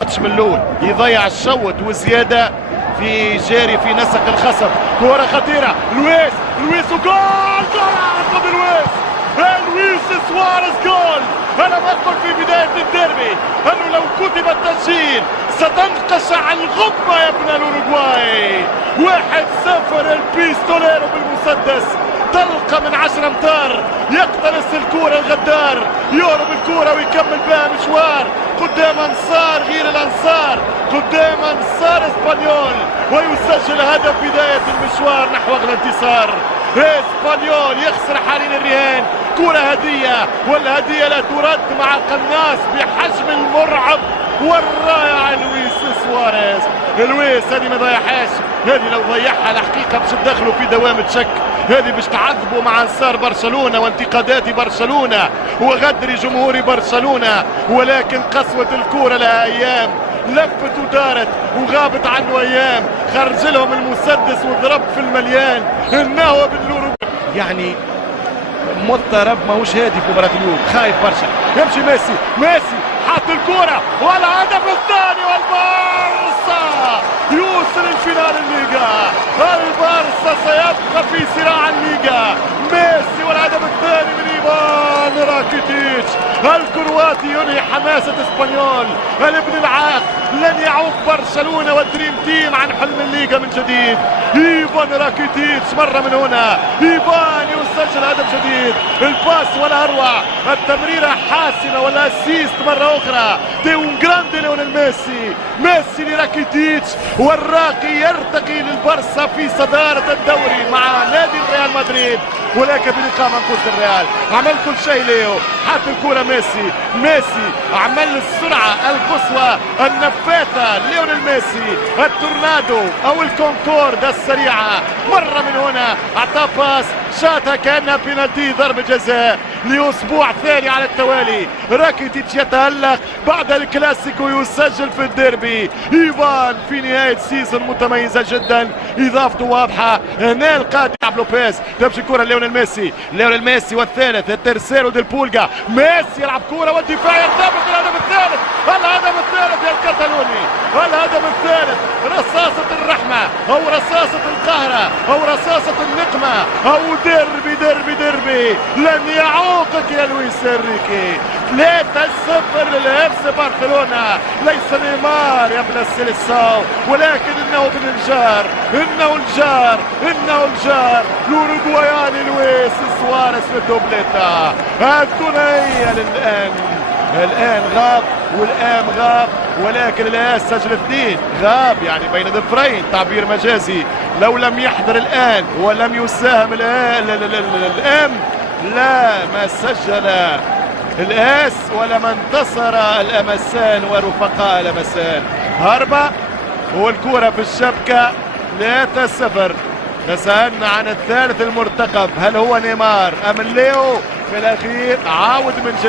من الاول يضيع الشوط وزياده في جاري في نسق الخصم. كره خطيره لويس وجول جول لويس سواريز جول. انا بقول في بدايه الديربي انه لو كتب التسجيل ستنقشع الغمه يا ابن الاوروغواي. 1-0 البيستوليرو بالمسدس، طلقه من 10 امتار، يقتنص الكره الغدار، يهرب الكره ويكمل بها مشوار قدام انصار غير الانصار، قدام انصار اسبانيول، ويسجل هدف بدايه المشوار نحو الانتصار. اسبانيول يخسر حاليا الرهان. كره هديه والهديه لا ترد مع قناص بحجم المرعب والرائع لويس سواريز. لويس هذه ما ضيعهاش، هذه لو ضيعها الحقيقه باش تدخلوا في دوامه شك، هذه باش تعذبوا مع انصار برشلونه وانتقادات برشلونه وغدر جمهور برشلونه. ولكن قسوه الكره لها ايام، لفت ودارت وغابت عنه ايام، خرج لهم المسدس وضرب في المليان. انه باللورو يعني مضطرب، ماهوش هادي في مباراه اليوم، خايف برشا. يمشي ميسي حط الكره والهدف الثاني، والبارسا يوصل الفينال الليغا. البارسا سيبقى في صراع الليغا. ميسي والهدف الثاني من ايفان راكيتيتش الكرواتي ينهي حماسه اسبانيول. الابن العاق لن يعوق برشلونه والدريم تيم عن حلم الليغا من جديد. ايفان راكيتيتش مره من هنا، ايفان يسجل هدف جديد. الباس ولا اروع، التمريره حاسمه ولا اسيست مره اخرى. ديون جراندي ليونيل ميسي لراكيتيتش، والراقي يرتقي للبارسا في صداره الدوري مع نادي ريال مدريد. ولكن بلقاء منقوص الريال عمل كل شيء ليو، حط الكرة ميسي عمل السرعة القصوى النفاثة ليونيل ميسي، التورنادو او الكونكورد السريعة. مرة من هنا اعطاه باس شاتها كانها بينالتي ضربة جزاء لاسبوع ثاني على التوالي. راكيتيتش يتألق بعد الكلاسيكو، يسجل في الديربي. ايفان في نهاية سيزون متميزة جدا، اضافته واضحة. هنا القادم لوبيز، تمشي الكرة ليونيل ميسي والثالث الترسيرو ديل بولجا. ميسي يلعب كرة والدفاع يرتبط. الهدف الثالث يا الكتالوني، الهدف الثالث. رصاصة الرحمة او رصاصة القهرة او رصاصة النقمة او ديربي لن يعوقك يا لويس انريكي. 3-0 للاف سي برشلونة. ليس نيمار يا ابن السيليساو، ولكن انه ابن الجار، انه الجار الاوروغواياني لويس سواريز في الدوبليتا. الثنائية الان غاب والان غاب، ولكن الان سجل 2. غاب يعني بين ظفرين، تعبير مجازي. لو لم يحضر الان ولم يساهم الان لا ما سجل الاس ولما انتصر الامسان ورفقاء الامسان. هربة والكرة في الشبكة. 3-0. تسألنا عن الثالث المرتقب، هل هو نيمار ام ليو؟ في الاخير عاود من جديد.